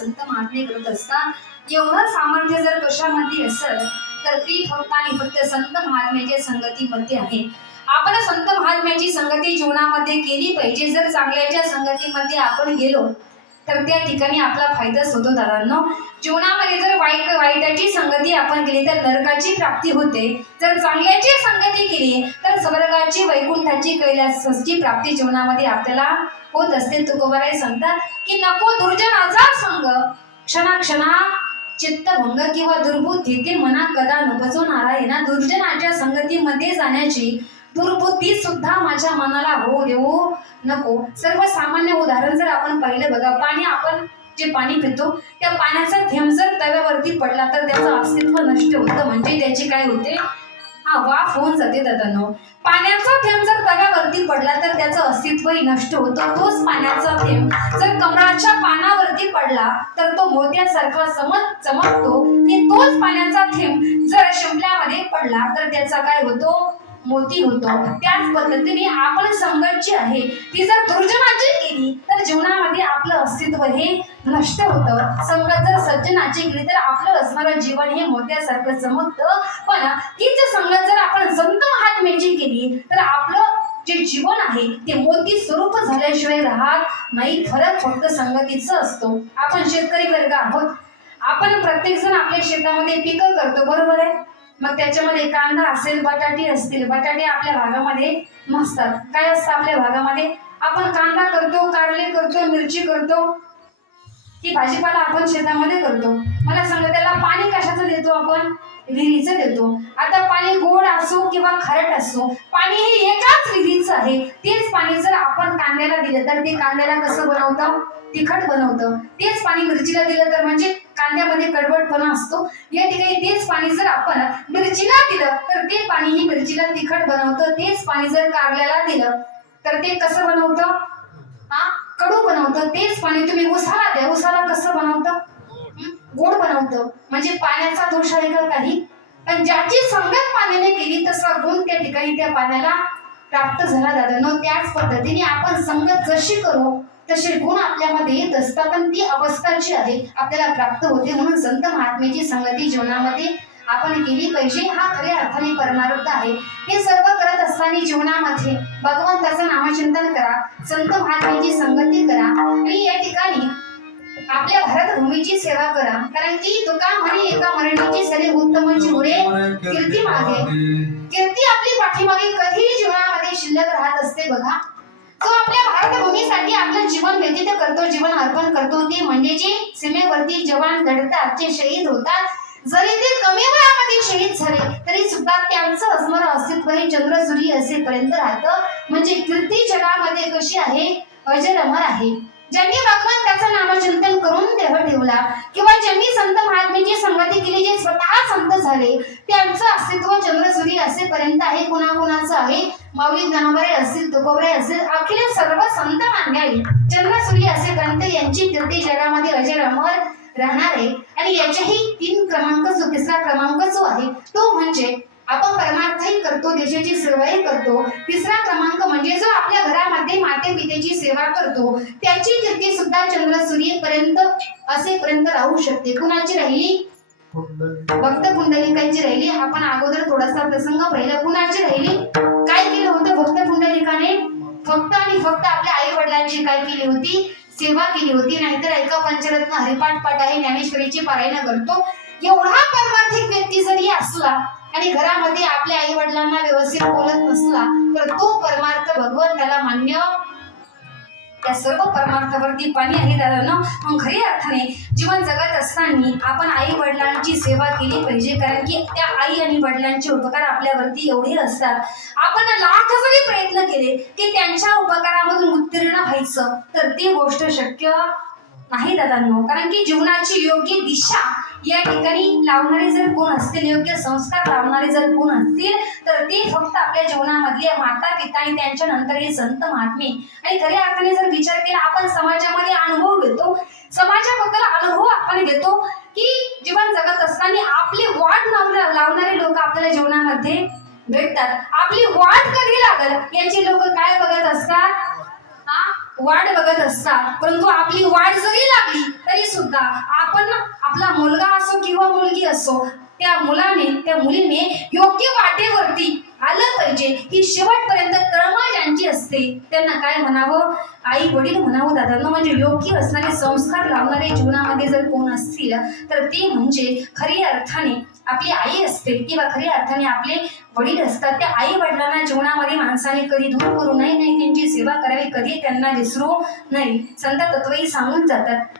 संत महात्मे करत असतात. एवढं सामर्थ्य जर कशामध्ये असेल तर ती फक्त आणि फक्त संत महात्म्याच्या संगतीमध्ये आहे. आपण संत महात्म्याची संगती जीवनामध्ये केली पाहिजे. जर चांगल्याच्या संगतीमध्ये आपण गेलो तर त्या ठिकाणी आपला फायदाच होतो दादांनो. जीवनामध्ये जर वाईट वाईटाची संगती आपण केली तर नरकाची प्राप्ती होते. जर चांगल्याची संगती केली तर स्वर्गाची वैकुंठाची कैलासाची प्राप्ती जीवनामध्ये आपल्याला होत असते. तुकोबाराय सांगतात की नको दुर्जनाचा संग. क्षणाक्षणा चित्तभंग किंवा दुर्बुद्धीतील मना कदा नभजो नारायणा. दुर्जनाच्या संगतीमध्ये जाण्याची दुर्बुद्धी सुद्धा माझ्या मनाला होऊ देऊ नको. सर्वसामान्य उदाहरण जर आपण पाहिलं बघा पाणी आपण जे पाणी पितो त्या पाण्याचा थेंब जर तव्यावरती पडला तर त्याचं अस्तित्व नष्ट होतं. म्हणजे त्याची काय होते? हा वाफ होऊन जाते दादांनो. पाण्याचा थेंब जर तव्यावरती पडला तर त्याचं अस्तित्वही नष्ट होतं. तोच पाण्याचा थेंब. जर कमळाच्या पानावरती पडला तर तो मोत्यासारखा चमक चमकतो. की तोच पाण्याचा थेंब. जर शिंपल्यामध्ये पडला तर त्याचा काय होतो? मोती होतो. त्याच पद्धतीने आपण संगत जी आहे. ती जर दुर्जनाची केली तर जीवनामध्ये आपलं अस्तित्व हे नष्ट होतं. संगत जर सज्जनाची केली तर आपलं असणारं जीवन हे मोत्यासारखं चमकतं. पण तीच संगत जर आपण संत महात्म्याची केली तर आपलं जे जीवन आहे ते मोती स्वरूप झाल्याशिवाय राहत नाही. फरक फक्त संगतीचं असतो. आपण शेतकरी वर्ग आहोत. आपण प्रत्येक जण आपल्या शेतामध्ये पिकं करतो. बरोबर आहे? मग त्याच्यामध्ये कांदा असेल बटाटे असतील बटाटे आपल्या भागामध्ये नसतात काय असतं आपल्या भागामध्ये? आपण कांदा करतो कारले करतो मिरची करतो की भाजीपाला आपण शेतामध्ये करतो. मला सांगा त्याला पाणी कशाचं देतो आपण? विहिरीचं देतो. आता पाणी गोड असो किंवा खारट असो पाणी हे एकाच विहिरीचं आहे. तेच पाणी जर आपण कांद्याला दिलं तर ते कांद्याला कसं बनवतं? तिखट बनवतं. तेच पाणी मिरचीला दिलं तर म्हणजे कांद्यामध्ये कडवटपणा असतो. या ठिकाणी तेच पाणी जर आपण मिरचीला दिलं तर ते पाणी ही मिरचीला तिखट बनवतं. तेच पाणी जर कारल्याला दिलं तर ते कसं बनवतं? हा? कडू बनवतं तेच पाणी तुम्ही उसाला द्या. उसाला कसं बनवतं? गोड बनवतं. म्हणजे पाण्याचा दोष आहे का काही? पण ज्याची संगत पाण्याने केली तसा गुण त्या ठिकाणी त्या पाण्याला प्राप्त झाला दादा त्याच पद्धतीने आपण संगत जशी करू तसे गुण आपल्यामध्ये येत असतात. पण ती अवस्था जी आहे आपल्याला प्राप्त होते म्हणून संत महात्म्याची संगती जीवनामध्ये आपण केली पाहिजे. हा खऱ्या अर्थाने परमार्थ आहे. हे सर्व करत असताना जीवनामध्ये भगवंताचं नामचिंतन करा. संत महात्म्याची संगती करा. आणि या ठिकाणी आपल्या भारत भूमीची सेवा करा. कारण की तुका म्हणे एका मरणीची सरे उत्तम चिमुरे कीर्ती मागे. कीर्ती आपली पाठीमागे कधीही जीवनामध्ये शिल्लक राहत असते बघा. तो आपल्या भारतभूमीसाठी आपलं जीवन व्यतीत करतो जीवन अर्पण करतो. ते म्हणजे जे सीमेवरती जवान लढतात जे शहीद होतात जरी ते कमी वयामध्ये शहीद झाले तरी सुद्धा त्यांचं असणारं अस्तित्व हे चंद्र असेपर्यंत राहतं. म्हणजे कीर्ती जगामध्ये कशी आहे? अजर अमर आहे. ज्यांनी भगवंताचं नामचिंतन करून देह ठेवला किंवा ज्यांनी संत महात्म्याची संगती केली जे स्वतः संत झाले त्यांचं अस्तित्व चंद्रसुरी असेपर्यंत आहे. कुणाकुणाचं आहे? माऊली ज्ञानोबरे असतील तुकोबरे असतील अखिल सर्व संत मानण्याने चंद्रसुरी असेपर्यंत यांची कीर्ती जगामध्ये अजर अमर राहणार आहे आणि याच्याही तीन क्रमांक जो तिसरा क्रमांक जो आहे तो म्हणजे आपण परमार्थही करतो देशाची सेवाही करतो. तिसरा क्रमांक म्हणजे जो आपल्या घरामध्ये माते पितेची सेवा करतो त्याची कीर्ती सुद्धा चंद्र सूर्यपर्यंत असेपर्यंत राहू शकते. कुणाची राहिली? भक्त पुंडलिकांची राहिली आपण अगोदर थोडासा प्रसंग पाहिला. कुणाची राहिली? काय केलं होतं भक्त पुंडलिकाने फक्त आणि फक्त आपल्या आई वडिलांची काय केली होती? सेवा केली होती. नाहीतर एका पंचरत्न हरिपाठ पाठ आहे ज्ञानेश्वरीची पारायण करतो. एवढा परमार्थिक व्यक्ती जरी असला आणि घरामध्ये आपल्या आई वडिलांना व्यवस्थित बोलत नसला तर तो परमार्थ भगवंताला मान्य या सर्व परमार्थावरती पाणी आहे ना? मग खरी अर्थाने जीवन जगत असताना आपण आई वडिलांची सेवा केली पाहिजे कारण की त्या आई आणि वडिलांचे उपकार आपल्यावरती एवढे असतात. आपण लाख जरी प्रयत्न केले की त्यांच्या उपकारामधून उत्तीर्ण व्हायचं तर ती गोष्ट शक्य नाही दादांनो कारण की जीवनाची योग्य दिशा या ठिकाणी लावणारे जर कोण असतील योग्य संस्कार लावणारे जर कोण असतील तर ते फक्त आपल्या जीवनामधले माता पिता आणि त्यांच्या नंतर हे संत महात्मे. आणि खऱ्या अर्थाने जर विचार केला आपण समाजामध्ये अनुभव घेतो. समाजाबद्दल अनुभव आपण घेतो की जीवन जगत असताना आपली वाट लावणारे लोक आपल्याला जीवनामध्ये भेटतात. आपली वाट कधी लागल? याची लोक काय बघत असतात? हा वाट बघत असतात. परंतु आपली वाट जरी लागली तरी सुद्धा आपण आपला मुल असो असो त्या मुलाने त्या मुलीने योग्य वाटेवरती आलं पाहिजे. ही शेवटपर्यंत तळमळ ज्यांची असते. त्यांना काय म्हणावं? आई वडील म्हणावं दादांना म्हणजे योग्य असणारे संस्कार लावणारे जीवनामध्ये जर कोण असतील तर ते म्हणजे खऱ्या अर्थाने आपली आई असते किंवा खऱ्या अर्थाने आपले वडील असतात. त्या आई वडिलांना जीवनामध्ये माणसाने कधी दूर करू नये नाही त्यांची सेवा करावी कधी त्यांना विसरू नये. संत तत्वही सांगून जातात.